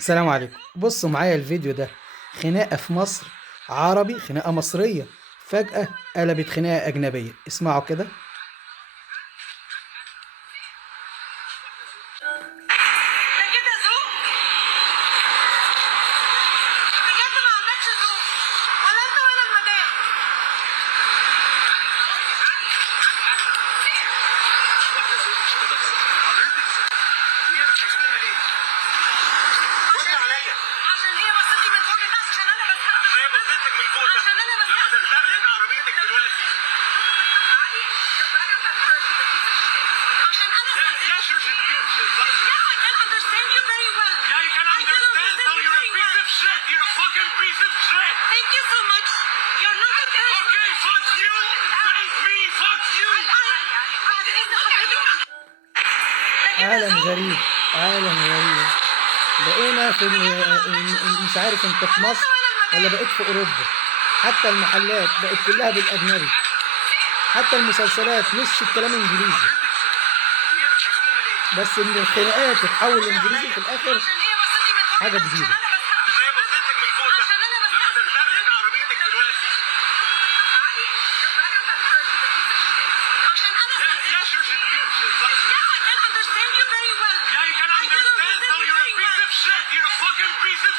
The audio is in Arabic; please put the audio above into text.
السلام عليكم. بصوا معايا الفيديو ده. خناقة في مصر، عربي، خناقة مصرية فجأة قلبت خناقة أجنبية. اسمعوا كده. ده كده ذوق؟ بجد ما عندكش ذوق، ولا انت ولا المدام؟ عشان هي بصتني من فوق لتحت، عشان انا عشان انا عشان انا Yes, I can understand you very well. Yeah, you can I can understand, so you you're a very piece well. of shit. You're a fucking piece of shit. Thank you so much. You're not a person. Okay, fuck you. Face me, fuck you. عالم غريب، عالم غريب. بقينا في مش عارف انت في مصر ولا بقيت في أوروبا. حتى المحلات بقت كلها بالأجنبي، حتى المسلسلات مش الكلام إنجليزي، بس إن الخناقات تتحول لإنجليزي في الآخر عشان هي بصتني من فوق حاجة لتحت، عشان جديدة. انا عشان انا لما تتلفت عربيتك دلوقتي. عشان انا Yeah, sure, she's a piece of shit. Yes, I can understand you very well. Yeah, you can I can understand, so understand you you're a very piece well. of shit. You're a fucking piece of